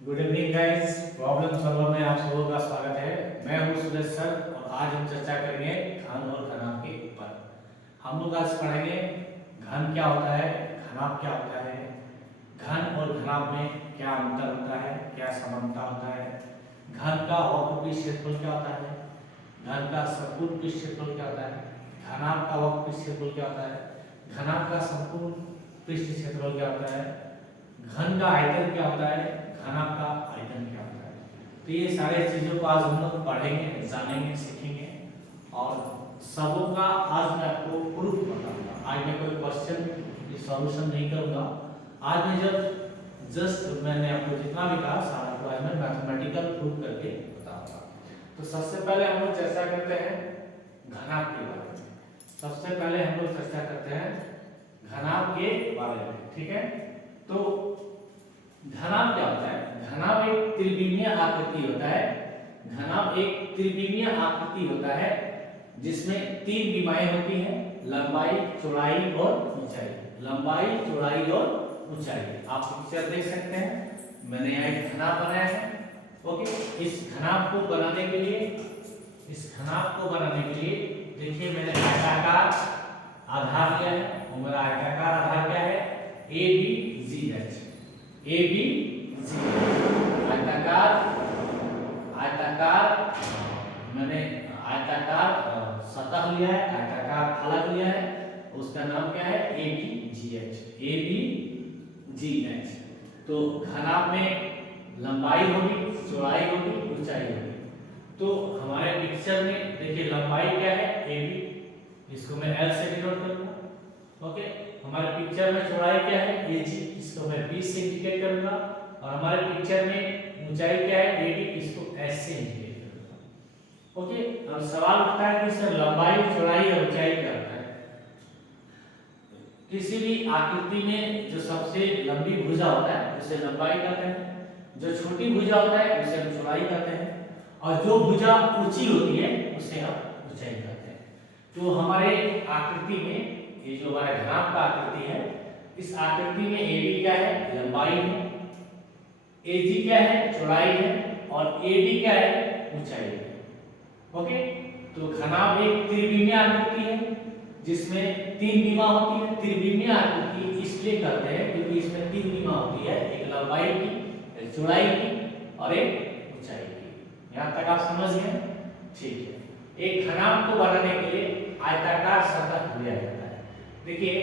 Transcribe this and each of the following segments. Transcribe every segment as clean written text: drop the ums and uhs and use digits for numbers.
Good evening guys. Problem solver में आप सबों का स्वागत है। मैं हूं सुरेश सर और आज हम चर्चा करेंगे घन और घनाभ के ऊपर। हम लोग आज पढ़ेंगे घन क्या होता है, घनाभ क्या होता है, घन और घनाभ में क्या अंतर होता है, क्या समानता होता है, घन का वक्र पृष्ठ क्षेत्रफल क्या होता है, घन का संपूर्ण पृष्ठ क्षेत्रफल क्या होता है, घनाभ का वक्र पृष्ठ क्षेत्रफल क्या होता है, घनाभ का संपूर्ण पृष्ठ क्षेत्रफल क्या होता है, घन का आयतन क्या होता है, घनाभ का आयतन क्या होता है। तो ये सारे चीजों को आज हम लोग पढ़ेंगे, जानेंगे, सीखेंगे और सबों का आज मैं आपको प्रूफ बताऊंगा। आज मैं कोई क्वेश्चन सॉल्यूशन नहीं करूंगा। आज मैं जस्ट मैंने आपको जितना भी कहा सारा को आज मैं मैथमेटिकल प्रूफ करके बताऊंगा। तो सबसे पहले हम लोग चर्चा करते हैं घनाभ के बारे में। सबसे पहले हम लोग चर्चा करते हैं घनाभ के बारे में, ठीक है। तो घनाभ क्या होता है? घनाभ एक त्रिविमीय आकृति होता है। घनाभ एक त्रिविमीय आकृति होता है जिसमें तीन विमाएं होती हैं, लंबाई, चौड़ाई और ऊंचाई। लंबाई, चौड़ाई और ऊंचाई आप पिक्चर देख सकते हैं। मैंने यहाँ एक घनाभ बनाया है। ओके, इस घनाभ को बनाने के लिए देखिए मैंने आयताकार आधार लिया है और मेरा आयताकार आधार क्या है? A B G H. A B G आयताकार मैंने आयताकार सतह लिया है, आयताकार फलक लिया है, उसका नाम क्या है? A B G H. A B G H. तो घनाभ में लंबाई होगी, चौड़ाई होगी, ऊंचाई होगी। तो हमारे पिक्चर में देखिए लंबाई क्या है? ए बी, इसको मैं एल से डिनोट करूंगा। ओके, हमारे पिक्चर में चौड़ाई क्या है? ए जी, इसको मैं बी से इंडिकेट करूंगा। और हमारे पिक्चर में ऊंचाई क्या है? ए डी, इसको एस से इंडिकेट करूंगा। ओके, अब सवाल उठता है कि सर लंबाई, चौड़ाई और ऊंचाई क्या होता है? किसी भी आकृति में जो सबसे लंबी भुजा होता है उसे लंबाई कहते हैं, जो छोटी भुजा होता है उसे हम चौड़ाई कहते हैं, और जो भुजा ऊंची होती है उसे हम ऊंचाई कहते हैं। तो हमारे आकृति में ये जो हमारा घनाभ का आकृति है, इस आकृति में ए बी क्या है? लंबाई है, ए जी क्या है? चौड़ाई है, और ए डी क्या है? ऊंचाई है। ओके, तो घनाभ एक त्रिविमीय आकृति है जिसमें तीन विमा होती है। त्रिविमीय आकृति इसलिए कहते हैं क्योंकि इसमें तीन विमा होती है, एक लंबाई की, एक चौड़ाई की और एक ऊंचाई की। यहाँ तक आप समझ गए? ठीक है। एक घनाभ को बनाने के लिए आयताकार सतह लिया जाता है। देखिए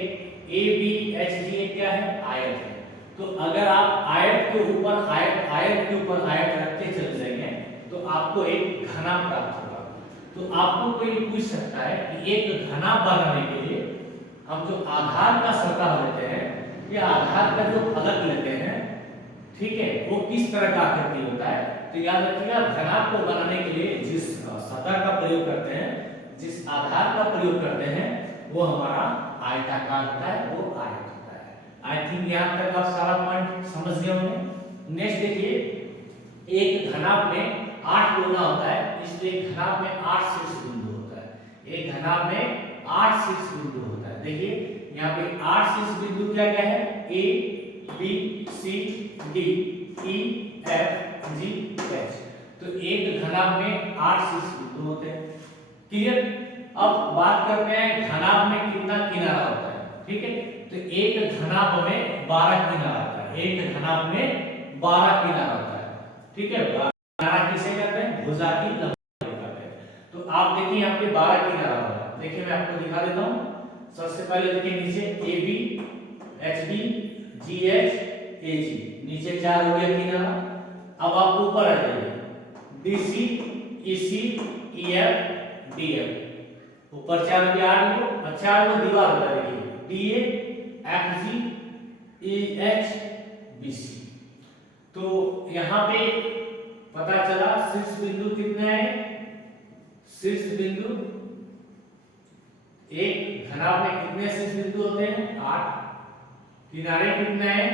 ए बी एच जी क्या है? आयत है। तो अगर आप आयत के ऊपर आयत रखते चले जाएंगे तो आपको एक घनाभ प्राप्त होगा। तो आपको कोई पूछ सकता है कि एक घनाभ बनाने के लिए हम जो आधार का सतह लेते हैं या आधार का जो फलक लेते हैं, ठीक है, वो किस तरह का आकृति होता है? तो याद रखिएगा घनाभ को बनाने के लिए जिस सतह का प्रयोग करते हैं, जिस आधार का प्रयोग करते हैं, वो हमारा आयताकार होता है, वो आयत होता है। आई थिंक यहाँ तक आप सारा पॉइंट समझ गए होंगे। नेक्स्ट देखिए, एक घनाभ में 8 कोना होता है, इसलिए घनाभ में 8 शीर्ष बिंदु होता है। एक घनाभ में 8 शीर्ष बिंदु होता है। देखिए यहाँ पे 8 शीर्ष बिंदु क्या क्या है? A B C D E F G H. तो एक घनाभ में 8 शीर्ष बिंदु होते हैं। क्लियर? अब बात करते हैं घनाभ में कितना किनारा होता है। ठीक है, तो एक घनाभ में 12 किनारा होता है। एक घनाभ में 12 किनारा होता है। ठीक है, किनारा किसे कहते हैं? भुजा की लंबाई कहते हैं। तो आप देखिए यहाँ पे 12 किनारा हो रहा है। देखिए मैं आपको दिखा देता हूँ। सबसे पहले देखिए नीचे A B H D G H A G, नीचे 4 हो गया किनारा। अब आप ऊपर आ जाइए, डी सी ई सी ई एफ डी एफ, ऊपर 4 हो गया 8 को। अच्छा 8 में दीवार होता है। देखिए D A F G E H B C. तो यहाँ पे पता चला शीर्ष बिंदु कितने हैं? शीर्ष बिंदु, एक घनाभ में कितने शीर्ष बिंदु होते हैं? 8। किनारे कितने हैं?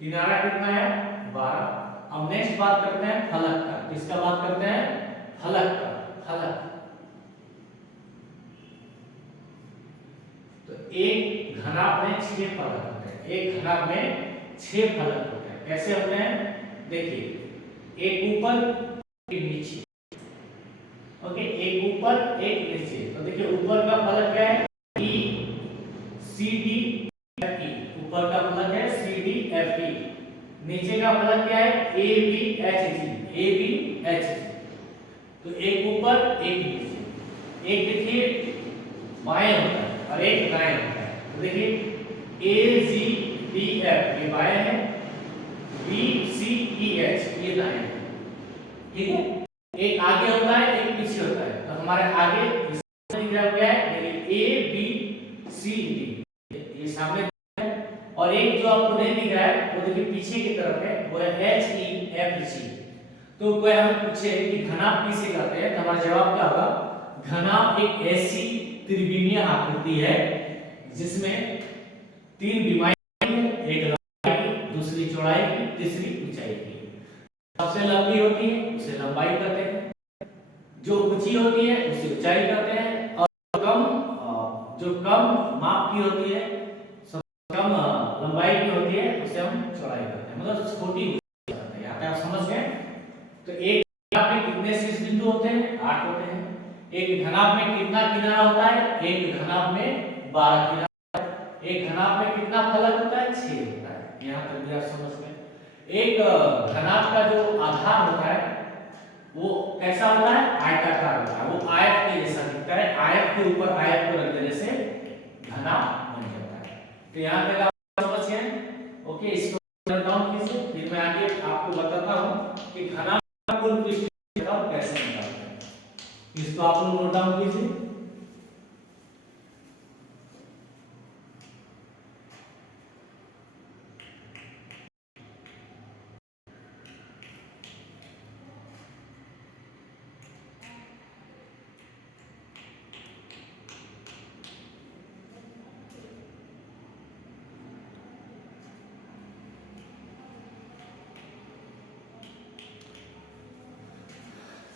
किनारा कितना है? 12। अब नेक्स्ट बात करते हैं फलक का। किसका बात करते हैं? फलक का। फलक, तो एक घनाभ में 6 फलक होते हैं। एक घनाभ में 6 फलक होते हैं। कैसे होते हैं देखिए, एक ऊपर एक नीचे, ओके, एक ऊपर एक नीचे। तो देखिए ऊपर का फलक क्या है ई सी डी एफ ई, ऊपर का फलक है सी डी एफ ई। नीचे का फलक क्या है A B H G, A B H G. तो एक ऊपर एक नीचे, एक देखिए बाएं होता है और एक दाएं होता है। तो देखिए ए जी डी एफ ये बाएं है, बी सी ई एच ये दाएं है, ठीक है। एक आगे होता है एक पीछे होता है। तो हमारे आगे दिख रहा क्या है देखिए ए बी सी डी, ये सामने है। और एक जो आपको नहीं दिख रहा है वो देखिए पीछे की तरफ है, वो है एच ई एफ जी। तो कोई हमें पूछे कि घनाभ किसे कहते हैं, तो हमारा जवाब क्या होगा, घनाभ एक ऐसी त्रिविमीय आकृति है जिसमें 3 विमाएं हैं, एक लंबाई की, दूसरी चौड़ाई की, तीसरी ऊंचाई की। सबसे लंबी होती है उसे लंबाई कहते हैं, जो ऊंची होती है उसे ऊंचाई कहते हैं, और जो कम माप की होती है, कम लंबाई की होती है उसे हम चौड़ाई कहते हैं, मतलब छोटी कहते हैं। यहाँ पे आप समझ गए। तो एक घनाभ में कितने शीर्ष बिंदु होते हैं 8 होते हैं। एक घनाभ में कितना किनारा होता है, एक घनाभ में 12 किनारा होता है। एक घनाभ में कितना फलक होता है 6 होता है। यहाँ तक भी आप समझ गए। एक घनाभ का जो आधार होता है वो कैसा होता है, आयताकार होता है, वो आयत के जैसा दिखता है। आयत के ऊपर आयत को रख देने से घनाभ बन जाता है। तो यहाँ तक आप समझ गए। ओके, इसको नोट डाउन कीजिए, फिर मैं आगे आपको बताता हूँ कि घनाभ का कुल पृष्ठ क्षेत्रफल कैसे निकालते हैं। इसको आप लोग नोट डाउन कीजिए।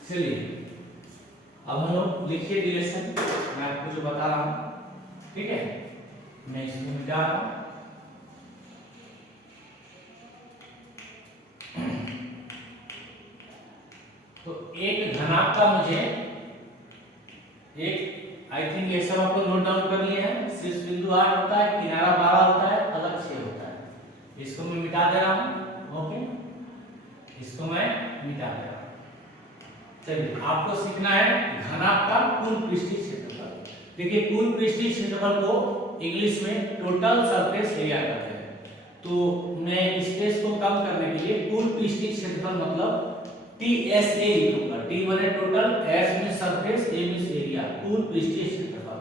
चलिए अब हम लोग लिखिए रिलेशन, मैं आपको जो बता रहा हूं, ठीक है। मैं इसमें मिटा रहा हूं। तो एक घनाभ का मुझे एक, आई थिंक ये सब आपको नोट डाउन कर लिया है। शीर्ष बिंदु 8 होता है, किनारा 12 होता है, फलक 6 होता है। इसको मैं मिटा दे रहा हूं। ओके, इसको मैं मिटा दे रहा हूं। चलिए आपको सीखना है घनाभ का कुल पृष्ठीय क्षेत्रफल। देखिए कुल पृष्ठीय क्षेत्रफल को इंग्लिश में टोटल सरफेस एरिया कहते हैं। तो मैं स्पेस को कम करने के लिए कुल पृष्ठीय क्षेत्रफल मतलब TSA लिखूंगा। T माने टोटल, S में सरफेस, A में एरिया, कुल पृष्ठीय क्षेत्रफल।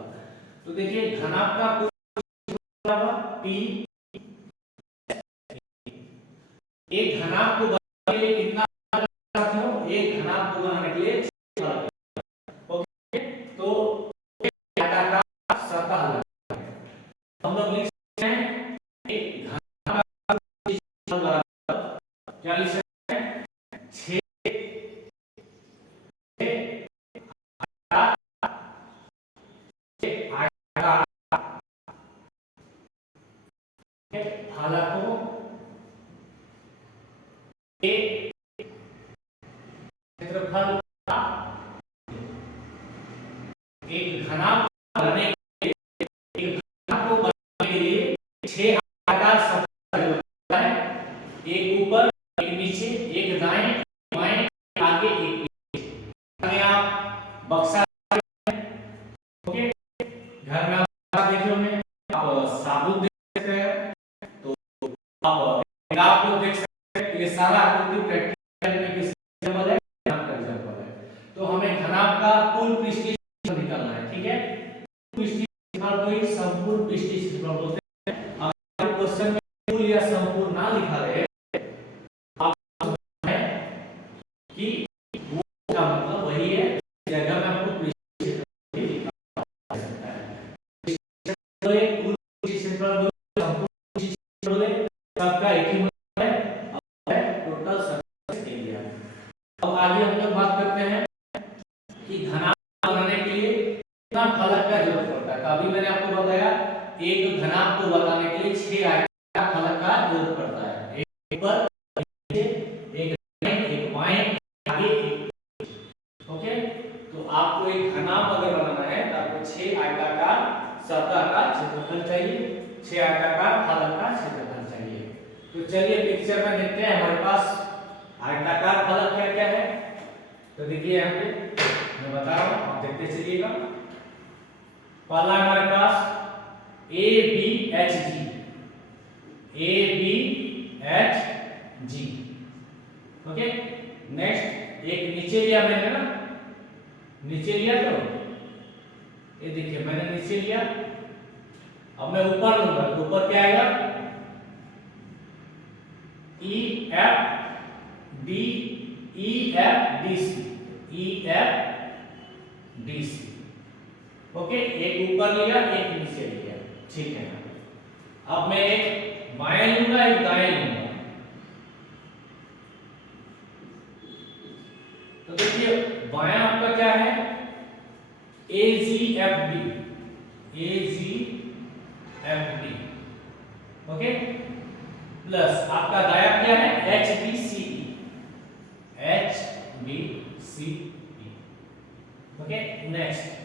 तो देखिए घनाभ का कुल क्षेत्रफल P, एक घनाभ को बनाने के लिए कितना, एक घनाभ को बनाने के लिए 6 फलक। ओके, तो आयताकार सतह हम लोग लिख सकते हैं एक घनाभ का क्षेत्रफल बराबर क्या लिख सकते हैं 6 फलकों के क्षेत्रफल का एक घनाभ बनाने के लिए, एक घनाभ को बनाने के लिए 6 आयताकार सतह होता है। एक ऊपर एक नीचे, एक दाएं बाएं, आगे एक पीछे। आप बक्सा, ओके, घर में आप देखे होंगे, आप साबुन देख सकते हैं, तो आप लोग देख सकते हैं। ये सारा आकृति प्रैक्टिकल में किस एग्जांपल है, घनाभ का एग्जांपल है। तो हमें घनाभ का कुल पृष्ठीय क्षेत्रफल निकालना है, ठीक है। पृष्ठीय क्षेत्रफल को ही संपूर्ण पृष्ठीय क्षेत्रफल बोलते हैं। अगर क्वेश्चन में कुल या संपूर्ण ना लिखा रहे कि वो का मतलब वही है, जगह में आपको पृष्ठीय क्षेत्रफल लिखा सकता है। तो ये कुल पृष्ठीय क्षेत्रफल संपूर्ण पृष्ठीय क्षेत्रफल सबका एक ही मतलब है टोटल सरफेस एरिया। अब आगे हम लोग बात करते हैं कि घनाभ बनाने के लिए कितना फलक का जरूरत पड़ता है। तो अभी मैंने आपको बताया एक घनाभ को बनाने के लिए 6 आयताकार फलक का जरूरत पड़ता है। 6 आयताकार फलक का क्षेत्रफल चाहिए। तो चलिए पिक्चर में देखते हैं हमारे पास आयताकार फलक क्या क्या है। तो देखिए यहाँ पे मैं बता रहा हूँ, आप देखते चलिएगा। पहला हमारे पास A B H G, A B H G, okay. Next एक नीचे लिया मैंने ना, नीचे लिया तो ये देखिए मैंने नीचे लिया। अब मैं ऊपर लूंगा तो ऊपर क्या आएगा, E F D, E F D C, E F D C, okay. एक ऊपर लिया एक नीचे लिया, ठीक है। अब मैं एक बाएं लूंगा एक दाएं लूंगा। तो देखिए बायां आपका क्या है, A G F D, A G F D, okay. Plus आपका दाया क्या है, H B C E, H B C E, okay. Next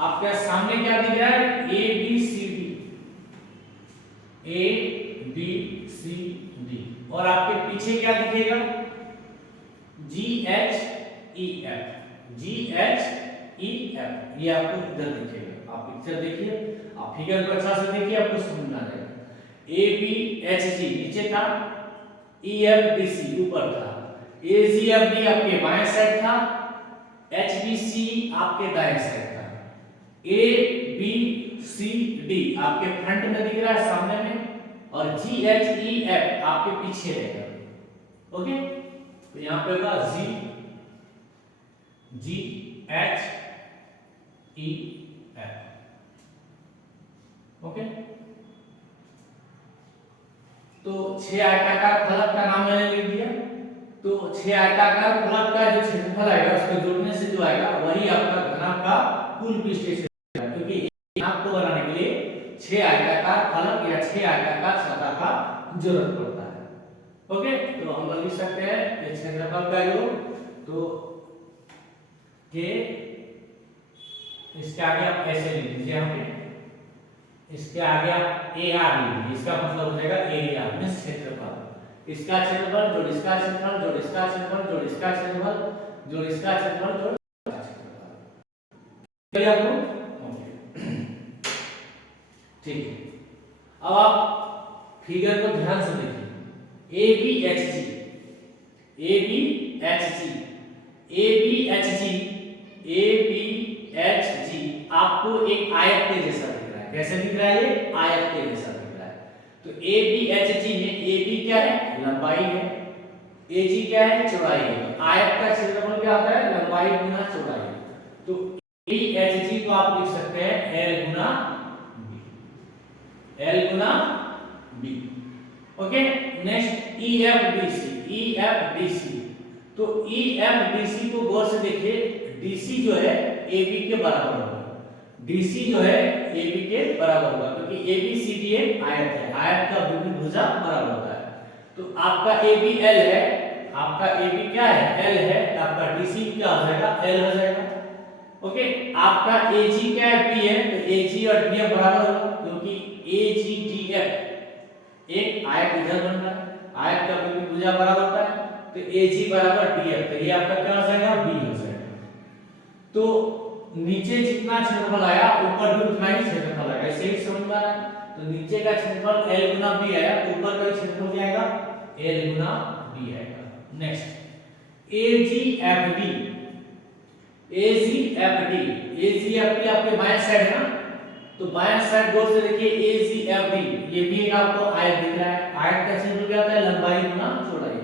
आपके सामने क्या दिख रहा है, A B C D, A B C D, और आपके पीछे क्या दिखेगा, G H E F, G H E F, ये आपको इधर दिखेगा। आप पिक्चर देखिए, आप फिगर को अच्छा से देखिए, आपको समझ में आ जाएगा। ए बी एच जी नीचे था, ई एफ डी सी ऊपर था, ए जी एफ डी आपके बाएं साइड था, एच बी सी आपके दाएं साइड था, ए बी सी डी आपके फ्रंट में दिख रहा है सामने में, और जी एच ई एफ आपके पीछे रहेगा, ओके। तो यहां पे होगा जी, G H E F, okay. तो 6 आयताकार फलक का नाम मैंने लिख दिया। तो 6 आयताकार फलक का जो क्षेत्रफल आएगा उसको जोड़ने से जो आएगा वही आपका घनाभ का कुल पृष्ठ क्षेत्रफल है, क्योंकि घनाभ को बनाने के लिए 6 आयताकार फलक या 6 आयताकार सतह का जरूरत पड़ता है, ओके। तो हम लिख सकते हैं कि क्षेत्रफल का योग, तो के इसके आगे आप ऐसे लिख दीजिए, यहाँ पे इसके आगे आप ए आर लिखिए, इसका मतलब हो जाएगा एरिया मींस क्षेत्रफल। इसका क्षेत्रफल जोड़ इसका क्षेत्रफल जोड़ इसका क्षेत्रफल जोड़ इसका क्षेत्रफल जोड़ इसका क्षेत्रफल जोड़ इसका क्षेत्रफल, ओके ठीक है। अब आप फिगर को ध्यान से देखिए, A B H G, A B H G, A B H G, A B H G आपको एक आयत के जैसा दिख रहा है। कैसे दिख रहा है, ये आयत के जैसा दिख रहा है। तो ए बी एच जी में ए बी क्या है, लंबाई है, ए जी क्या है, चौड़ाई है। तो आयत का क्षेत्रफल क्या होता है, लंबाई गुना चौड़ाई। तो ए बी एच जी को आप लिख सकते हैं एल गुना बी, एल गुना B, okay. Next E F D C, E F D C, तो ई एफ डी सी को गौर से देखिए, डीसी जो है ए बी के बराबर होगा, डीसी जो है ए बी के बराबर होगा, क्योंकि ए बी सी डी एक आयत है, आयत का विभिन्न भुजा बराबर होता है। तो आपका ए बी एल है, आपका ए बी क्या है, एल है, आपका डीसी क्या हो जाएगा, एल हो जाएगा, ओके। आपका ए जी क्या है, पी है, तो ए जी और डी एफ बराबर होगा, क्योंकि ए जी डी एफ एक आयत इधर बन रहा है, आयत का विभिन्न भुजा बराबर होता है, तो ए जी बराबर डी एफ, तो ये आपका क्या हो जाएगा, बी हो जाएगा। तो नीचे जितना क्षेत्रफल आया ऊपर भी उतना ही क्षेत्रफल आएगा, इसे ही समझ में आ रहा है। तो नीचे का क्षेत्रफल L गुना B आया, तो ऊपर का क्षेत्रफल क्या आएगा, L गुना B आएगा। नेक्स्ट AGFD, AGFD, AGFD आपके बाएं साइड है ना, तो बाएं साइड गौर से देखिए AGFD, ये भी आपको आयत दिख रहा है, आयत का क्षेत्रफल क्या होता है, लंबाई गुना चौड़ाई।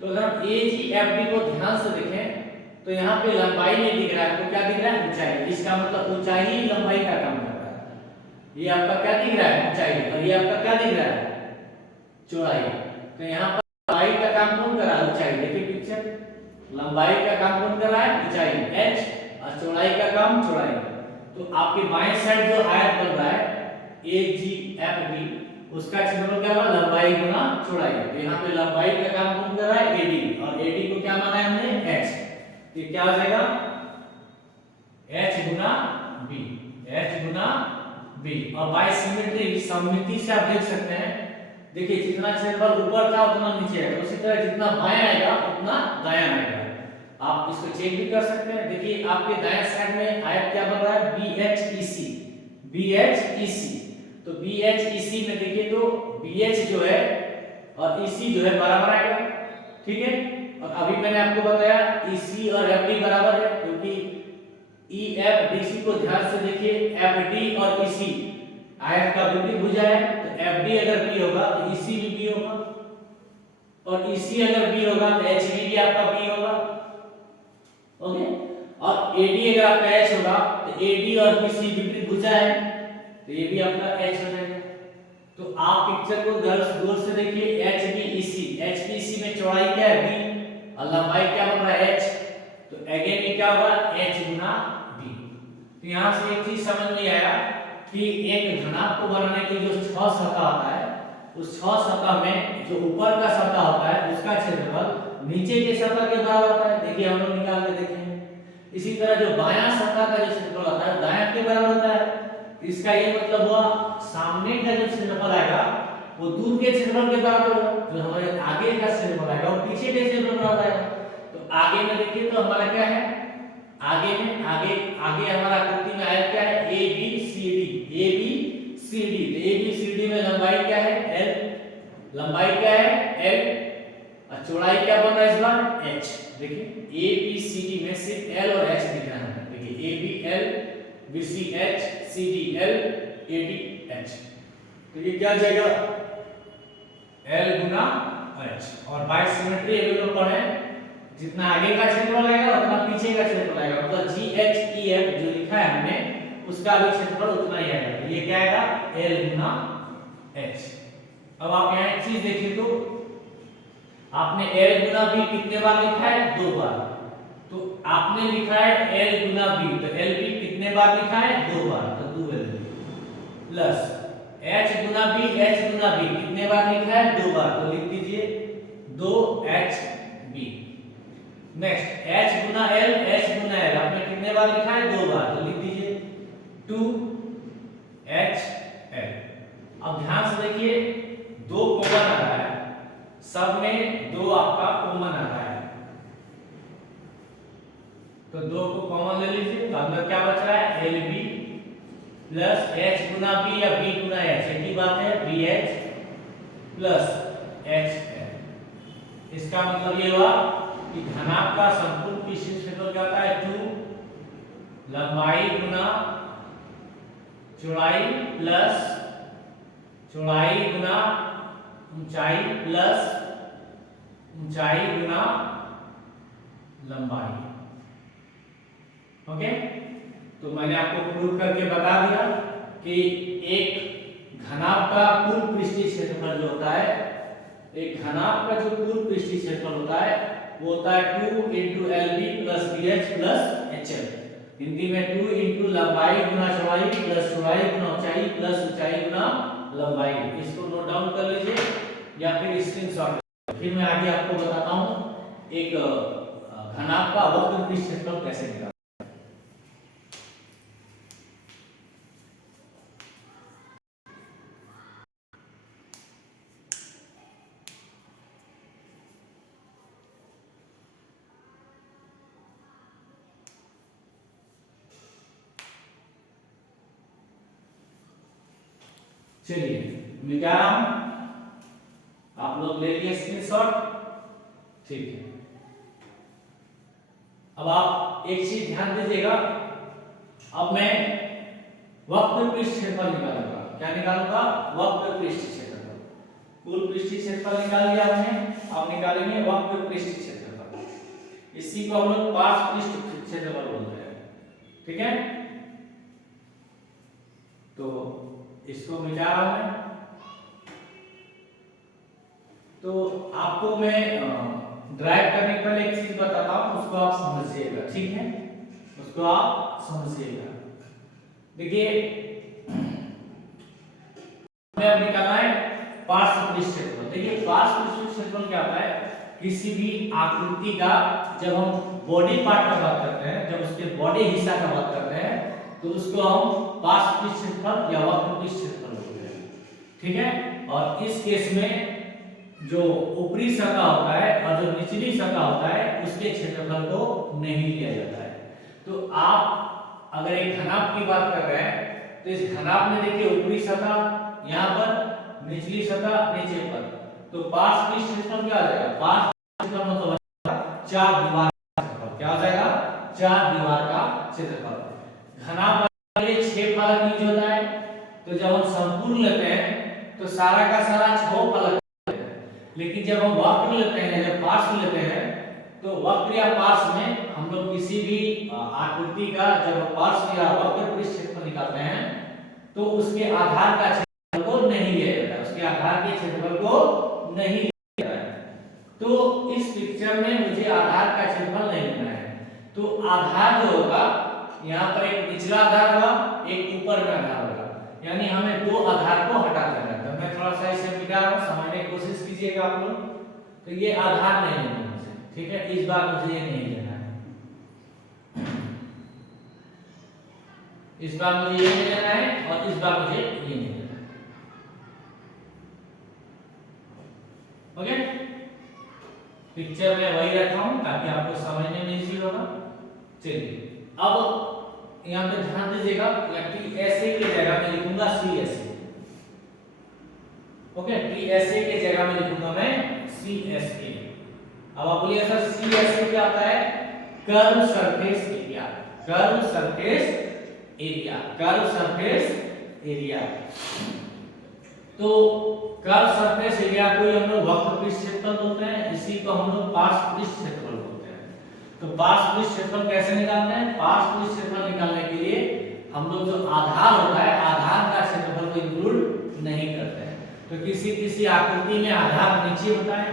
तो अगर हम AGFD को ध्यान से देखें तो यहाँ पे लंबाई नहीं दिख रहा है, आपको क्या दिख रहा है, ऊंचाई। इसका मतलब ऊंचाई ही लंबाई का काम करता है। ये आपका क्या दिख रहा है, ऊंचाई, और ये आपका क्या दिख रहा है, चौड़ाई। तो यहाँ पर लंबाई का काम कौन कर रहा है, ऊंचाई। देखिए पिक्चर, लंबाई का काम कौन कर रहा है, ऊंचाई h, और चौड़ाई का काम चौड़ाई। तो आपके बाएं साइड जो आयत बन रहा है AGFD, उसका क्षेत्रफल क्या होगा, लंबाई गुना चौड़ाई। तो यहाँ पे लंबाई का काम कौन कर रहा है, AD, और AD को क्या माना है हमने, h। तो क्या हो जाएगा, h गुना b, h गुना बी। और बाय सिमेट्री सममिति से आप देख सकते हैं, देखिए जितना क्षेत्रफल ऊपर था उतना नीचे है, उसी तरह जितना बायां आएगा उतना दायां आएगा। आप इसको चेक भी कर सकते हैं। देखिए आपके दायां साइड में आयत क्या बन रहा है, BHEC, BHEC। तो BHEC में देखिए तो BH जो है और EC जो है बराबर आएगा, ठीक है। और अभी मैंने आपको बताया EC और FD बराबर है, क्योंकि EFDC को ध्यान से देखिए, FD और EC आयत का विपरीत भुजा है, तो FD अगर B होगा तो EC भी B होगा, और EC अगर B होगा तो HB भी आपका B होगा, ओके। और AD अगर आपका H होगा तो AD और BC विपरीत भुजा है, तो ये भी आपका H हो जाएगा। तो आप पिक्चर को गौर से देखिए, HBEC, HBEC में चौड़ाई क्या है B और लंबाई क्या बन रहा है H, तो अगेन ये क्या होगा H गुना B। तो यहाँ से एक चीज समझ में आया कि एक घनाभ को बनाने के लिए जो 6 सतह होता है, उस 6 सतह में जो ऊपर का सतह होता है उसका क्षेत्रफल नीचे के सतह के बराबर होता है। देखिए हम लोग निकाल के देखें। इसी तरह जो बायां सतह का जो क्षेत्रफल होता है दायां के बराबर होता है। इसका ये मतलब हुआ सामने का जो क्षेत्रफल आएगा वो दूर के क्षेत्रफल के बराबर होगा, जो हमारे आगे का क्षेत्रफल आएगा वो पीछे के क्षेत्रफल के बराबर आएगा। तो आगे में देखिए तो हमारा क्या है, आगे हमारा आकृति में आयत क्या है, ABCD, ABCD। तो ABCD में लंबाई क्या है L, लंबाई क्या है L, और चौड़ाई क्या बन रहा है इस बार H। देखिए ABCD में सिर्फ L और H दिख रहा है। देखिए ABL, BCH, CDL, ADH। तो ये क्या जाएगा L गुना H। और बाय सिमेट्री अभी लोग पढ़े, जितना आगे का क्षेत्रफल आएगा उतना पीछे का क्षेत्रफल आएगा, मतलब GHEF जो लिखा है हमने उसका भी क्षेत्रफल उतना ही आएगा। ये क्या आएगा L गुना H। अब आप यहाँ एक चीज देखिए तो आपने L गुना B कितने बार लिखा है, 2 बार। तो आपने लिखा है L गुना B, तो LB कितने बार लिखा है, 2 बार, तो 2LB प्लस H गुना B, H गुना B कितने बार लिखा है, 2 बार, तो लिख दीजिए 2HB। नेक्स्ट H गुना L, H गुना L आपने कितने बार लिखा है, 2 बार, तो लिख दीजिए 2HL। अब ध्यान से देखिए 2 कॉमन आ रहा है, सब में 2 आपका कॉमन आ रहा है, तो 2 को कॉमन ले लीजिए, तो अंदर क्या बच रहा है LB प्लस H गुना B या B गुना H, एक ही बात है BH प्लस HL। इसका मतलब ये हुआ कि घनाभ का संपूर्ण पृष्ठीय क्षेत्रफल क्या होता है 2 लंबाई गुना चौड़ाई प्लस चौड़ाई गुना ऊंचाई प्लस ऊंचाई गुना लंबाई। ओके, तो मैंने आपको प्रूव करके बता दिया कि एक घनाभ का कुल पृष्ठीय क्षेत्रफल जो होता है, एक घनाभ का जो कुल पृष्ठीय क्षेत्रफल होता है वो होता है 2 into LB plus BH plus HL। Hindi में 2 into लंबाई गुना चौड़ाई प्लस चौड़ाई गुना ऊंचाई प्लस ऊंचाई गुना लंबाई। इसको नोट डाउन कर लीजिए या फिर स्क्रीनशॉट। फिर मैं आगे आपको बताता हूं एक घनाभ का वक्र पृष्ठीय क्षेत्रफल कैसे निकालना। चलिए मैं क्या रहा हूं, आप लोग ले लिए स्क्रीनशॉट, ठीक है। अब आप एक चीज ध्यान दीजिएगा, अब मैं वक्र पृष्ठ क्षेत्रफल निकालूंगा। क्या निकालूंगा, वक्र पृष्ठ क्षेत्रफल। कुल पृष्ठीय क्षेत्रफल निकाल लिया हमने, अब निकालेंगे वक्र पृष्ठ क्षेत्रफल। इसी को हम लोग पार्श्व पृष्ठ क्षेत्रफल बोलते हैं, ठीक है। तो इसको मिटा रहा हूं। तो आपको मैं ड्राइव करने के पहले एक चीज बताता हूं, उसको आप समझिएगा, ठीक है, उसको आप समझिएगा। देखिए हमें अब निकालना है पार्श्व पृष्ठ क्षेत्रफल। देखिए पार्श्व पृष्ठ क्षेत्रफल क्या होता है, किसी भी आकृति का जब हम बॉडी पार्ट का बात करते हैं, जब उसके बॉडी हिस्सा का बात करते हैं तो उसको हम पार्श्व पृष्ठ क्षेत्रफल या वक्र पृष्ठ क्षेत्रफल बोलते हैं, ठीक है। और इस केस में जो ऊपरी सतह होता है और जो निचली सतह होता है उसके क्षेत्रफल को नहीं लिया जाता है। तो आप अगर एक घनाभ की बात कर रहे हैं तो इस घनाभ में देखिए ऊपरी सतह यहाँ पर, निचली सतह नीचे पर, तो पार्श्व पृष्ठ क्षेत्रफल क्या आ जाएगा, पार्श्व क्षेत्रफल मतलब चार दीवार का क्षेत्रफल, क्या हो जाएगा, चार दीवार का क्षेत्रफल। घनाभ के लिए 6 फलक यूज होता है, तो जब हम संपूर्ण लेते हैं तो सारा का सारा 6 फलक, लेकिन जब हम वक्र लेते हैं, जब पार्श्व लेते हैं, तो वक्र या पार्श्व में हम लोग किसी भी आकृति का जब पार्श्व या वक्र पृष्ठ क्षेत्रफल निकालते हैं तो उसके आधार का क्षेत्रफल को नहीं लिया जाता है, उसके आधार के क्षेत्रफल को नहीं लिया जाता है। तो इस पिक्चर में मुझे आधार का क्षेत्रफल नहीं लेना है, तो आधार जो होगा यहाँ पर एक निचला आधार होगा, एक ऊपर में आधार होगा, यानी हमें 2 आधार को हटा देना है। तो मैं थोड़ा सा इसे मिटा रहा हूँ, समझने की कोशिश कीजिएगा आप लोग। तो ये आधार नहीं लेना मुझे, ठीक है, इस बार मुझे ये नहीं लेना है, इस बार मुझे ये नहीं लेना है और इस बार मुझे ये नहीं लेना है। ओके, पिक्चर में वही रखा हूं ताकि आपको समझने में इजी होगा। चलिए अब यहाँ पे ध्यान दीजिएगा, ऐसे की जगह में लिखूंगा CSA। ओके, TSA की जगह में लिखूंगा मैं CSA। अब आप बोलिए सर CSA क्या होता है, curve surface area, curve surface area, curve surface area. तो कर्व सरफेस एरिया को हम लोग वक्र पृष्ठ क्षेत्रफल बोलते हैं, इसी को हम लोग पार्श्व पृष्ठ क्षेत्रफल बोलते हैं। तो पार्श्व पृष्ठ क्षेत्रफल कैसे निकालते हैं, पार्श्व पृष्ठ क्षेत्रफल निकालने के लिए हम लोग जो आधार होता है, आधार का क्षेत्रफल को इंक्लूड नहीं करते हैं। तो किसी किसी आकृति में आधार नीचे होता है,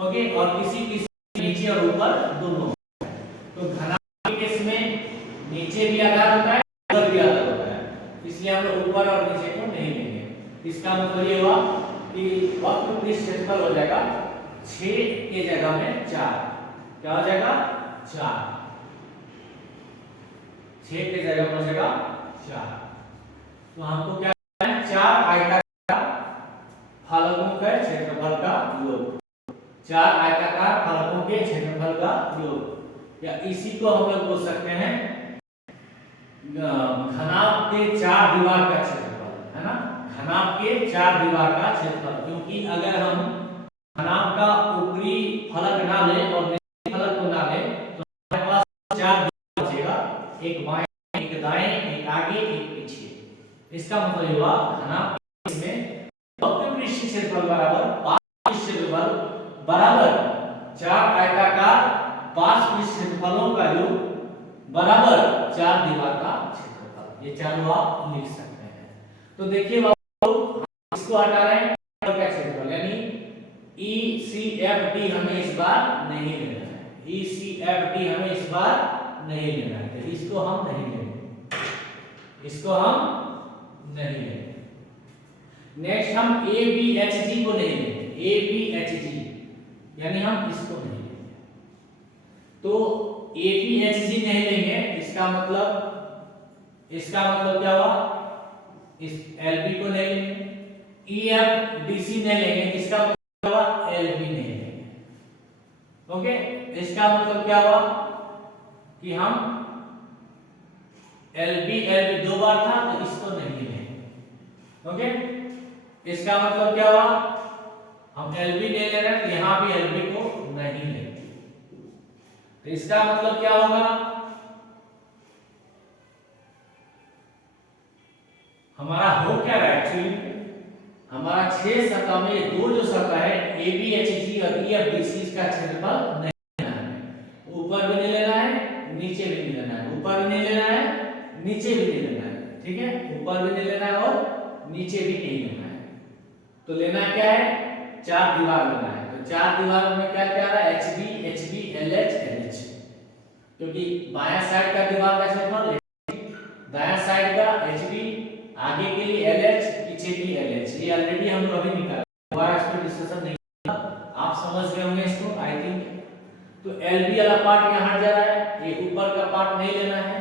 ओके, और किसी किसी नीचे और ऊपर दोनों। तो घनाभ के केस में नीचे भी आधार होता है, ऊपर भी आधार होता है, इसलिए हम लोग ऊपर और नीचे को नहीं लेंगे। इसका मतलब ये हुआ कि वक्र पृष्ठ क्षेत्रफल हो जाएगा 6 के जगह में 4, क्या हो जाएगा 4, 6 के जगह में हो जाएगा 4। तो हमको क्या है, 4 आयताकार फलकों के क्षेत्रफल का योग, 4 आयताकार फलकों के क्षेत्रफल का योग, या इसी को हम लोग बोल सकते हैं घनाभ के 4 दीवार का क्षेत्रफल, है ना, घनाभ के 4 दीवार का क्षेत्रफल। क्योंकि अगर हम घनाभ का ऊपरी फलक ना लें और निचले फलक को ना लें तो हमारे पास 4 दीवार बचेगा, एक बाएं, एक दाएं, एक आगे, एक पीछे। इसका मतलब हुआ घनाभ में वक्र पृष्ठ क्षेत्रफल बराबर पार्श्व पृष्ठ क्षेत्रफल बराबर 4 आयताकार पार्श्व पृष्ठ क्षेत्रफलों का योग बराबर 4 दीवार का क्षेत्रफल। ये चारों आप लिख सकते हैं। तो देखिए इसको हटा रहे हैं, का क्षेत्रफल यानी ECFD हमें इस बार नहीं लेना है, ECFD हमें इस बार नहीं लेना है, तो इसको हम नहीं लेंगे, इसको हम नहीं लेंगे। नेक्स्ट हम ABHG को नहीं लेंगे, ABHG यानी हम इसको नहीं लेंगे। तो ABHG नहीं लेंगे, इसका मतलब क्या हुआ, इस LB को नहीं लेंगे, EFDC नहीं लेंगे, इसका मतलब क्या हुआ, LB नहीं लेंगे। ओके, इसका मतलब क्या हुआ कि हम LB 2 बार था तो इसको नहीं लेंगे। ओके, इसका मतलब क्या हुआ, हम LB नहीं ले रहे हैं, यहां भी LB को नहीं लेंगे। तो इसका मतलब क्या होगा, हमारा हो क्या रहा है एक्चुअली, हमारा 6 सतह में 2 जो सतह है ABHG और EFDC का क्षेत्रफल नहीं लेना है, ऊपर भी नहीं लेना है, नीचे भी नहीं लेना है, ऊपर भी नहीं लेना है, नीचे भी नहीं लेना है, ठीक है, ऊपर भी नहीं लेना है और नीचे भी नहीं लेना है। तो लेना क्या है, 4 दीवार लेना है। तो 4 दीवार में क्या क्या आ रहा है, HB, LH, LH, क्योंकि बायां साइड का दीवार का क्षेत्रफल, दायां साइड का HB, आगे के लिए LH, पीछे के लिए LH। ये ऑलरेडी हम लोग अभी निकाला, दोबारा इस पर डिस्कशन नहीं किया, आप समझ गए होंगे इसको आई थिंक। तो LB वाला पार्ट यहां हट जा रहा है, ये ऊपर का पार्ट नहीं लेना है,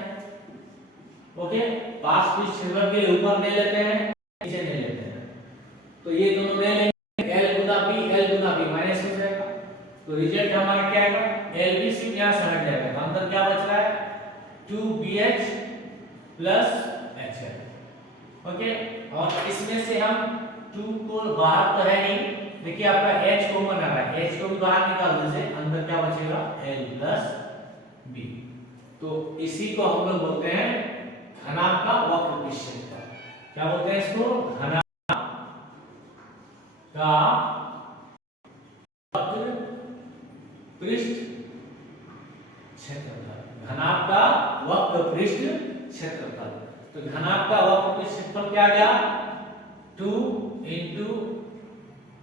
ओके, पास पीछे क्षेत्रफल के लिए ऊपर ले लेते हैं, नीचे ले लेते हैं। तो ये दोनों ले लेंगे, l गुना b माइनस हो जाएगा। तो रिजल्ट हमारा क्या आएगा, lb सिर्फ यहां से हट जाएगा, तो अंदर क्या बच रहा है 2bh प्लस hl। ओके, और इसमें से हम 2 को बाहर तो है नहीं, देखिए आपका h कॉमन आ रहा है, h को भी बाहर निकाल दीजिए, अंदर क्या बचेगा l प्लस b। तो इसी को हम लोग बोलते हैं घनाभ का वक्र पृष्ठ क्षेत्रफल। क्या बोलते हैं इसको, घनाभ का वक्र पृष्ठ क्षेत्रफल। घनाभ का वक्र पृष्ठ क्षेत्रफल। तो घनाभ का वक्र पृष्ठ क्षेत्रफल क्या आ गया 2 इंटू,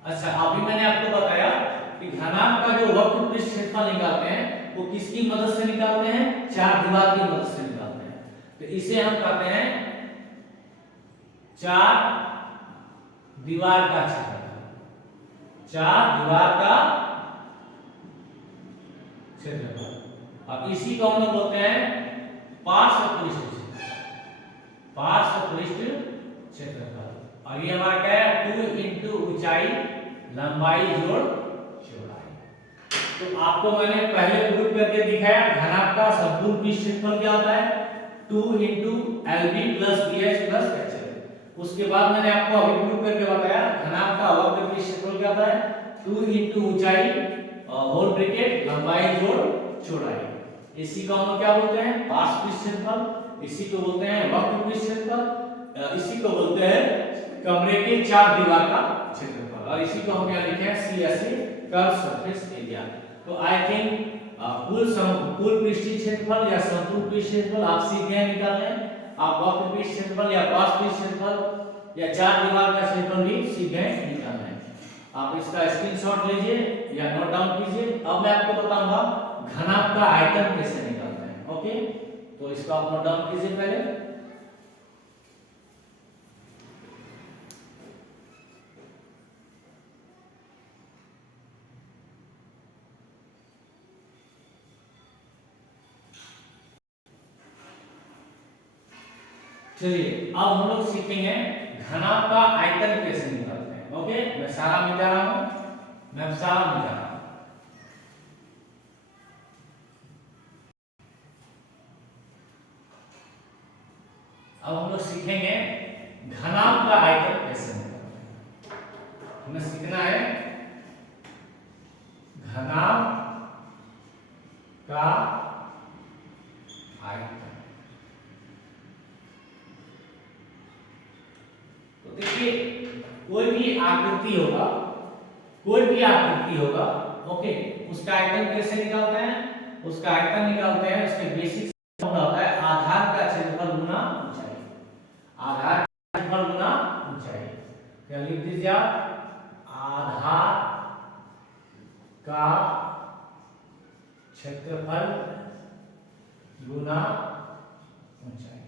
अच्छा अभी मैंने आपको बताया कि घनाभ का जो वक्र पृष्ठ क्षेत्रफल निकालते हैं वो किसकी मदद से निकालते हैं, चार दीवार की मदद से निकालते हैं। तो इसे हम कहते हैं चार दीवार का क्षेत्रफल, चार दीवार का क्षेत्रफल। अब इसी को हम लोग बोलते हैं पार्श्व पृष्ठ क्षेत्रफल, पार्श्व पृष्ठ क्षेत्रफल। और ये हमारा क्या है 2 इंटू ऊंचाई लंबाई जोड़ चौड़ाई। तो आपको मैंने पहले प्रूव करके दिखाया घनाभ का संपूर्ण पृष्ठ क्षेत्रफल क्या होता है 2 into lb plus bh plus hl। उसके बाद मैंने आपको अभी प्रूव करके बताया घनाभ का वक्र पृष्ठ क्षेत्रफल क्या होता है 2 इंटू ऊंचाई होल ब्रैकेट लंबाई जोड़ चौड़ाई। इसी को हम क्या बोलते हैं पार्श्व पृष्ठ क्षेत्रफल, इसी को बोलते हैं वक्र पृष्ठ क्षेत्रफल, इसी को बोलते हैं कमरे के चार दीवार का क्षेत्रफल, और इसी को हम क्या लिखे हैं CSA कर्व सरफेस एरिया। तो आई थिंक कुल पृष्ठीय क्षेत्रफल या संपूर्ण पृष्ठ क्षेत्रफल आप सीख गए निकालने। आप वक्र पृष्ठ क्षेत्रफल या पार्श्व पृष्ठ क्षेत्रफल या चार दीवार का क्षेत्रफल भी सीख गए निकालने। आप इसका स्क्रीनशॉट लीजिए या नोट डाउन कीजिए। अब मैं आपको बताऊंगा घनाभ का आयतन कैसे निकालते हैं। ओके, तो इसको आप नोट डाउन कीजिए पहले। चलिए अब हम लोग सीखेंगे घनाभ का आयतन कैसे निकालते हैं। ओके, मैं सारा मिटा रहा हूं, मैं सारा मिटा रहा हूं। अब हम लोग सीखेंगे घनाभ का आयतन कैसे निकालते हैं। हमें सीखना है घनाभ का आयतन। तो देखिए कोई भी आकृति होगा, कोई भी आकृति होगा, ओके, उसका आयतन कैसे निकालते हैं, उसका आयतन निकालते हैं उसके बेसिक होता है आधार का क्षेत्रफल गुना ऊंचाई, आधार का क्षेत्रफल गुना ऊंचाई। क्या लिख दीजिए आप, आधार का क्षेत्रफल गुना ऊंचाई।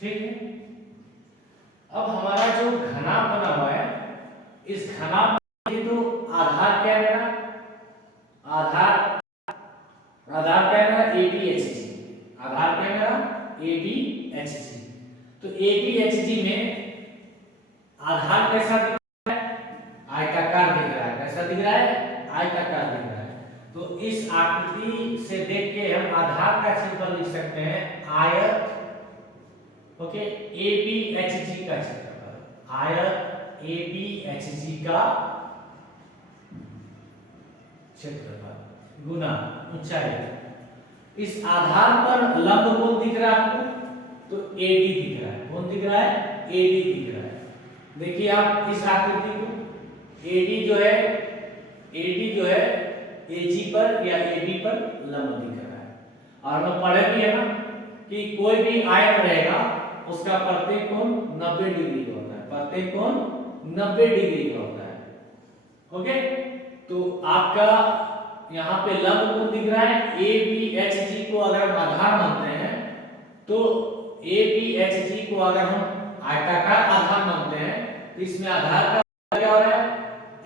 ठीक है, अब हमारा जो घनाभ बना हुआ है, इस घनाभ में तो आधार क्या है मेरा, आधार क्या है मेरा ABHG, आधार क्या है मेरा ABHG। तो ABHG में आधार कैसा दिख रहा है, आयताकार दिख रहा है। कैसा दिख रहा है, आयताकार दिख रहा है। तो इस आकृति से देख के हम आधार का क्षेत्रफल लिख सकते हैं आयत, ओके, ABHG का क्षेत्रफल, आयत ABHG का क्षेत्रफल गुना ऊंचाई। इस आधार पर लंब कौन दिख रहा है आपको, तो AD दिख रहा है। कौन दिख रहा है, AD दिख रहा है। देखिए आप इस आकृति को, AD जो है AG पर या AB पर लंब दिख रहा है। और हम पढ़े भी है ना कि कोई भी आयत रहेगा उसका प्रत्येक कोण 90 डिग्री का होता है, प्रत्येक कोण 90 डिग्री का होता है। ओके, तो आपका यहाँ पे लंब कोण दिख रहा है ABHG को अगर हम आधार मानते हैं, तो ABHG को अगर हम आयताकार आधार मानते हैं, तो इसमें आधार का क्या हो रहा है,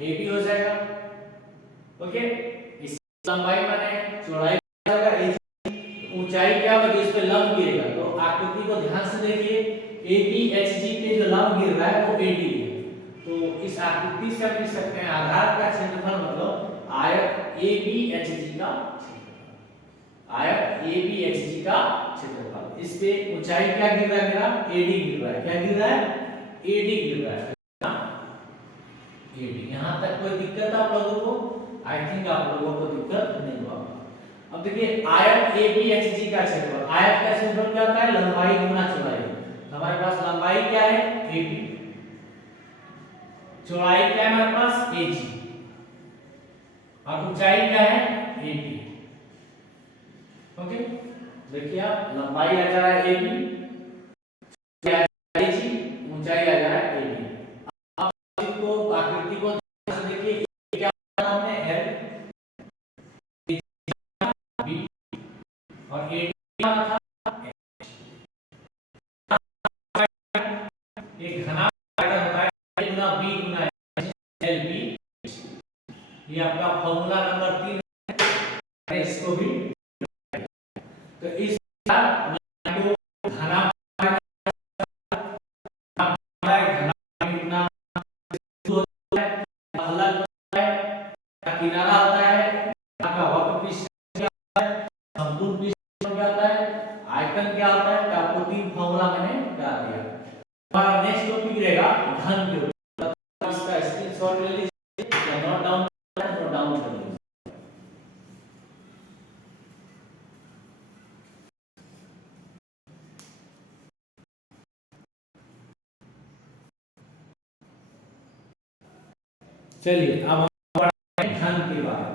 AB हो जाएगा। ओके, इस लंबाई माने चौड़ाई हो जाएगा, ऊंचाई क्या होगी, ए बी एच जी पे जो लंब गिर रहा है वो एडी है। तो इस आकृति से हम लिख सकते हैं आधार का क्षेत्रफल मतलब आयत ए बी एच जी का क्षेत्रफल। आयत ए बी एच जी का क्षेत्रफल। इस पे ऊंचाई क्या गिर रहा है मेरा? एडी गिर रहा है। क्या गिर रहा है? एडी गिर रहा है। एडी। यहां तक कोई दिक्कत आप लोगों को? आई थिंक आप लोगों को दिक्कत नहीं हुआ। अब देखिए आयत ए बी एच जी का क्षेत्रफल। आयत का क्षेत्रफल क्या होता है? लंबाई गुना चौड़ाई। हमारे पास लंबाई क्या है? AB, चौड़ाई क्या है हमारे पास? AG, और ऊंचाई क्या है? AB। ओके, देखिए आप लंबाई आ जा रहा है AB, AG, ऊंचाई आ जा रहा है AB। अब इसको आकृति को देखिए, क्या हमने L B और AD क्या था? एक घना होता है A Guna B Guna LB। ये आपका फॉर्मूला नंबर 3 है। इसको भी तो इस को घना अलग किनारा होता है, आपका वक्र पृष्ठ संपूर्ण पृष्ठ क्या होता है, आयतन क्या होता है, तो आपको 3 फॉर्मूला मैंने बता दिया। हमारा नेक्स्ट टॉपिक रहेगा घन के ऊपर। इसका स्क्रीनशॉट ले लीजिए या नोट डाउन कर लीजिए। चलिए अब घन के बारे में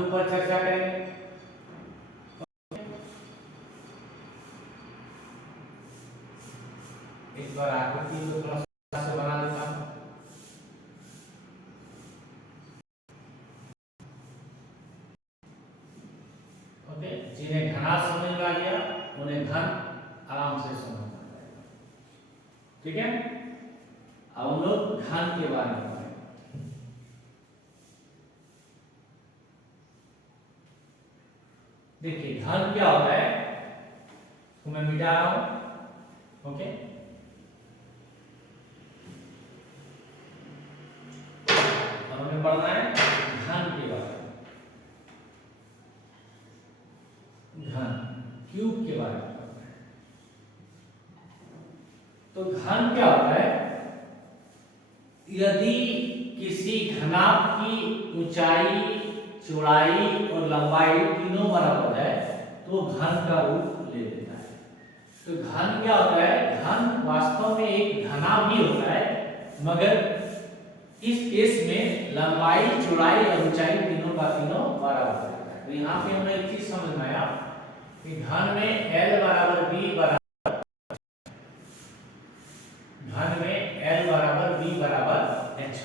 ऊपर चर्चा करेंगे। एक बार आकृति को थोड़ा से बना देता हूं। ओके, जिन्हें घना समझ में आ गया उन्हें घन आराम से समझ में आ जाएगा। ठीक है, अब हम लोग घन के बारे में पढ़ेंगे। देखिए घन क्या होता है, तो मैं मिटा रहा हूं। ओके, अब हमें पढ़ना है घन के बारे में, घन क्यूब के बारे में पढ़ना है। तो घन क्या होता है? यदि किसी घनाभ की ऊंचाई, चौड़ाई और लंबाई तीनों बराबर है तो घन का रूप ले लेता है। तो घन क्या होता है? घन वास्तव में एक घनाभ ही होता है, मगर इस केस में लंबाई, चौड़ाई और ऊंचाई तीनों का तीनों बराबर रहता है। तो यहाँ पे हमें एक चीज समझ में आया कि घन में L बराबर B बराबर, घन में L बराबर B बराबर H।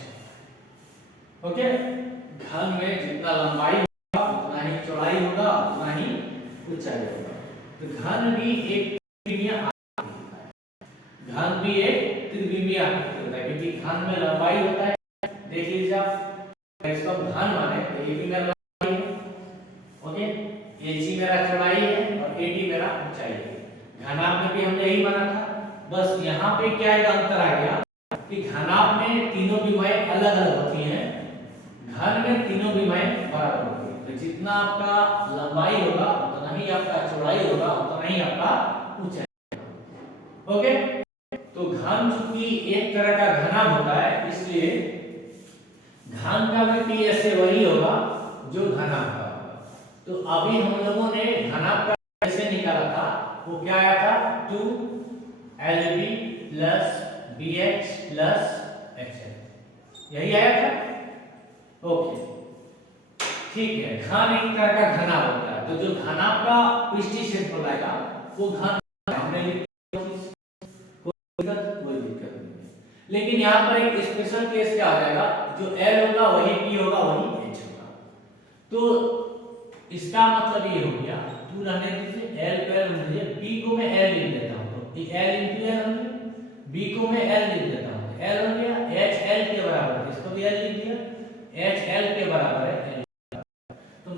ओके, घन में जितना लंबाई होगा उतना ही चौड़ाई होगा, उतना ही ऊंचाई होगा। तो घन भी एक त्रिविमीय आकृति होता है। घन भी एक त्रिविमीय आकृति होता है क्योंकि घन में लंबाई होता है। देख लीजिए आप, इसको घन माने तो ये भी मेरा लंबाई है, ओके, AC मेरा चौड़ाई है और AD मेरा ऊंचाई है। घनाभ में भी हमने यही माना था, बस यहाँ पे क्या एक अंतर आ गया कि घनाभ में तीनों विमाएं अलग अलग होती हैं, घन में तीनों विमाएं बराबर होती हैं। तो जितना आपका लंबाई होगा उतना ही आपका चौड़ाई होगा, उतना ही आपका ऊंचाई होगा। ओके, तो घन चूंकि एक तरह का घनाभ होता है, इसलिए घन का भी P ऐसे वही होगा जो घनाभ का होगा। तो अभी हम लोगों ने घनाभ का कैसे निकाला था, वो क्या आया था? 2LB plus BH plus HL, यही आया था। ओके, ठीक है। घन एक तरह का घनाभ होता है, तो जो घनाभ का पृष्ठीय क्षेत्रफल आएगा वो घन हमने लिखा, कोई दिक्कत नहीं है। लेकिन यहाँ पर एक स्पेशल केस क्या हो जाएगा, जो L होगा वही P होगा वही H होगा। तो इसका मतलब ये हो गया, 2 रहने दीजिए, L पे L रहने दीजिए, B को मैं L लिख देता हूँ, तो ये L into L हो गया, B को मैं L लिख देता हूँ, L हो गया, H L के बराबर है, इसको भी L लिख दिया, H L के बराबर है L। तो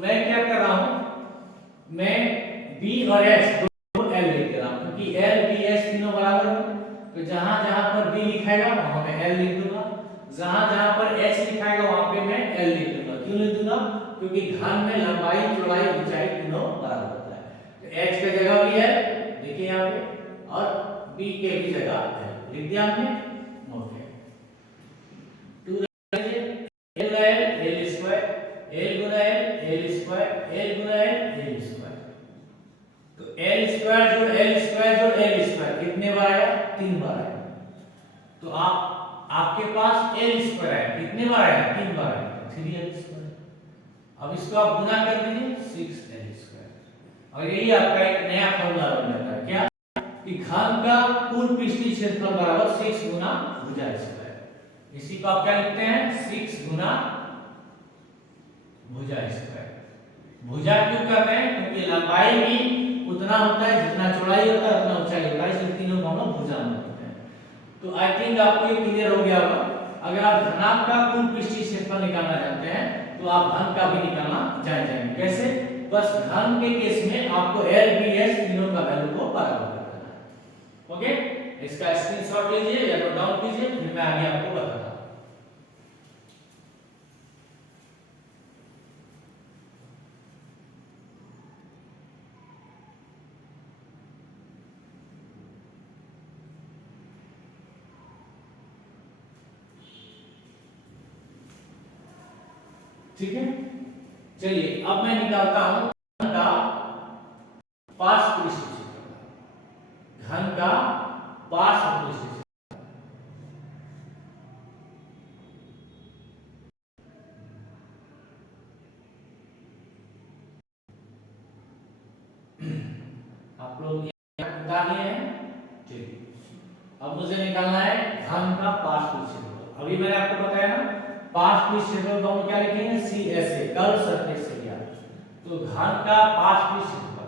और एच दोनों एल लिख देना, क्योंकि एल बी एच तीनों बराबर है। तो जहां जहां पर बी लिखाएगा वहां मैं एल लिख दूंगा, जहां जहां पर एच लिखाएगा वहां पे मैं एल लिख दूंगा। क्यों लिख दूंगा? क्योंकि घन में लंबाई चौड़ाई ऊंचाई तीनों बराबर होता है। तो एच की जगह भी एल देखिए यहाँ पे, और बी के भी जगह एल लिख दिया हमने। ओके, 2 एल गुना एल एल स्क्वायर, एल गुना एल स्क्वायर, एल गुना एल स्क्वायर। तो एल स्क्वायर जोड़ एल स्क्वायर जोड़ एल स्क्वायर कितने बार आया? 3 बार आया। तो आपके पास एल स्क्वायर है, कितने बार आया? 3 बार आया, 3l स्क्वायर। अब इसको आप गुना कर दीजिए 6l स्क्वायर, और यही आपका एक नया फॉर्मूला बन जाता है। क्या? कि घन का कुल पृष्ठीय क्षेत्रफल बराबर 6 गुना भुजा स्क्वायर। इसी को आप क्या लिखते हैं? 6 गुना भुजा स्क्वायर। भुजा क्यों कहते हैं? क्योंकि लंबाई भी उतना होता है जितना चौड़ाई होता है, उतना ऊंचाई होता है, इसलिए तीनों को हम लोग भुजा मानते हैं। तो आई थिंक आपको ये क्लियर हो गया होगा। अगर आप घनाभ का कुल पृष्ठीय क्षेत्रफल निकालना जानते हैं तो आप घन का भी निकालना जान जाएंगे। कैसे? बस घन के केस में आपको एल बी एच तीनों का वैल्यू को बराबर कर देना है। ओके, इसका स्क्रीनशॉट लीजिए या नोट डाउन कीजिए, फिर मैं आगे आपको बताता हूं। ठीक है, चलिए अब मैं निकालता हूं घन का पार्श्व पृष्ठीय क्षेत्रफल। घन का पार्श्व पृष्ठीय क्षेत्रफल आप लोग निकाल लिए हैं। चलिए अब मुझे निकालना है घन का पार्श्व क्षेत्रफल। अभी मैंने आपको बताया ना, पार्श्व क्षेत्रफल को हम क्या लिखेंगे? C S A, curve surface area. तो घन का पार्श्व क्षेत्रफल,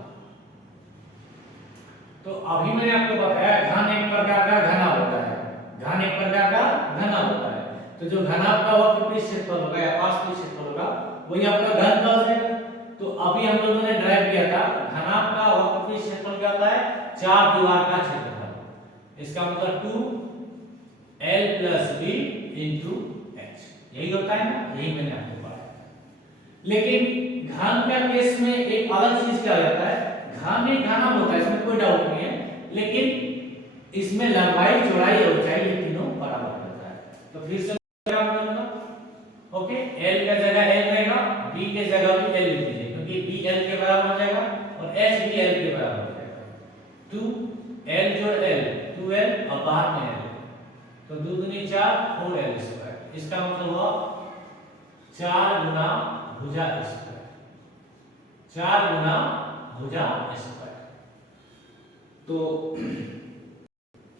तो अभी मैंने आपको बताया घन एक प्रकार का घना होता है, घन एक प्रकार का घना होता है। तो जो घनाभ का वक्र क्षेत्रफल होगा या पार्श्व क्षेत्रफल होगा वही आपका घन का हो जाएगा। तो अभी हम लोगों ने ड्राइव किया था घनाभ का वक्र क्षेत्रफल क्या होता है? 4 दीवार का क्षेत्रफल। इसका मतलब 2l + b * h, यही होता है ना, यही मैंने आपको बताया। लेकिन घन का केस में एक अलग चीज क्या होता है? घन एक घना होता है, इसमें कोई डाउट नहीं है, लेकिन इसमें लंबाई चौड़ाई और ऊंचाई ये तीनों बराबर होता है। तो फिर से क्या करूंगा? ओके, l का जगह l रहेगा, b के जगह भी l लिख दीजिए, क्योंकि b l के बराबर हो जाएगा और h भी l के बराबर हो जाएगा। 2l जोड़ l 2l और बाहर में l, तो 2 दूनी 4 4l स्क्वायर। इसका मतलब हुआ 4 गुना भुजा स्क्वायर, 4 गुना भुजा स्क्वायर। तो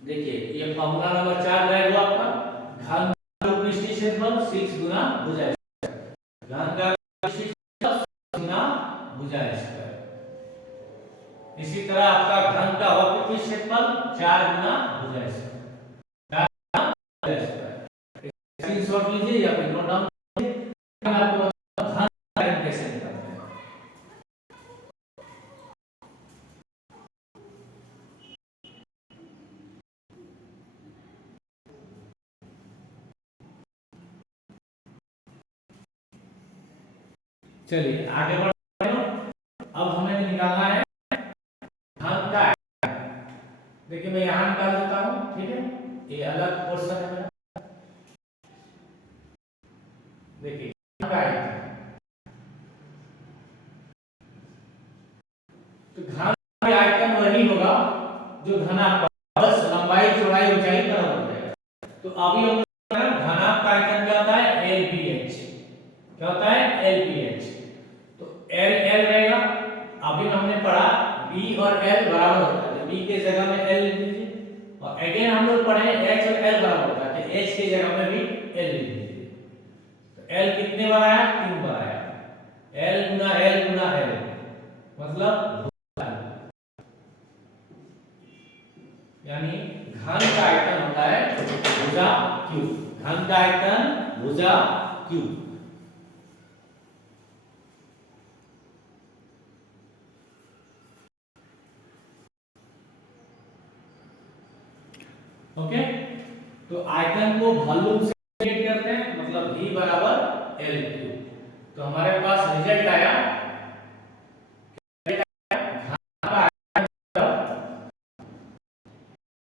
देखिए ये फॉर्मूला नंबर 4 रहेगा आपका। घन का पृष्ठीय क्षेत्रफल 6 गुना भुजा स्क्वायर, घन का पृष्ठीय क्षेत्रफल 6 गुना भुजा स्क्वायर। इसी तरह आपका घन का वक्र क्षेत्रफल 4 गुना भुजा स्क्वायर, स्क्रीनशॉट लीजिए या फिर नोट डाउन कीजिए। आपको घन कैसे निकालते हैं। चलिए आगे बढ़ते हैं। अब हमें निकालना है घन का आयतन। देखिए मैं यहां निकाल देता हूं, ठीक है, ये अलग पोर्शन है मेरा। देखिए घन का आयतन, तो घन का आयतन वही होगा जो घनाभ का, बस लंबाई चौड़ाई ऊंचाई बराबर हो जाएगा। तो अभी हम घनाभ का आयतन क्या होता है? LBH। क्या होता है? LBH। तो L L रहेगा। अभी हमने पढ़ा B और L बराबर होता है, तो B के जगह में L लिख दीजिए, और अगेन हम लोग पढ़े H और L बराबर होता है, तो H के जगह में भी L लिख दीजिए। तो L कितने बार आया? 3 बार आया। L गुना L गुना L मतलब यानी घन का आयतन होता है भुजा क्यूब। घन का आयतन भुजा क्यूब। ओके, तो आयतन को वॉल्यूम से इंटीग्रेट करते हैं, मतलब V बराबर L क्यूब। तो हमारे पास रिजल्ट आया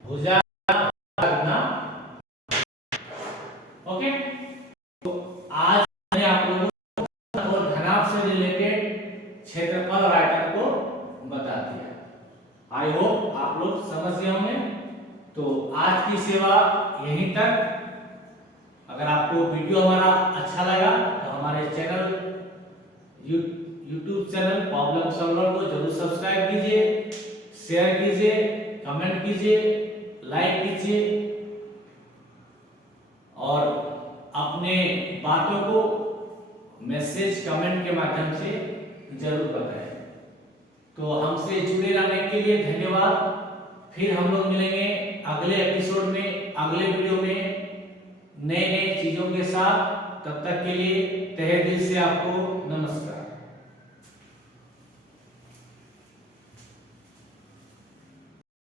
भुजा गुना। ओके, तो आज मैंने आप लोगों को घनाभ से रिलेटेड क्षेत्रफल और आयतन को बता दिया। आई होप आप लोग समझ गए होंगे। तो आज की सेवा यहीं तक। अगर आपको वीडियो हमारा अच्छा लगा तो हमारे channel YouTube channel problem solver को जरूर सब्सक्राइब कीजिए, शेयर कीजिए, कमेंट कीजिए, लाइक कीजिए और अपने बातों को मैसेज कमेंट के माध्यम से जरूर बताएं। तो हमसे जुड़े रहने के लिए धन्यवाद। फिर हम लोग मिलेंगे अगले एपिसोड में, अगले वीडियो में नए नए चीजों के साथ। तब तक के लिए तहे दिल से आपको नमस्कार।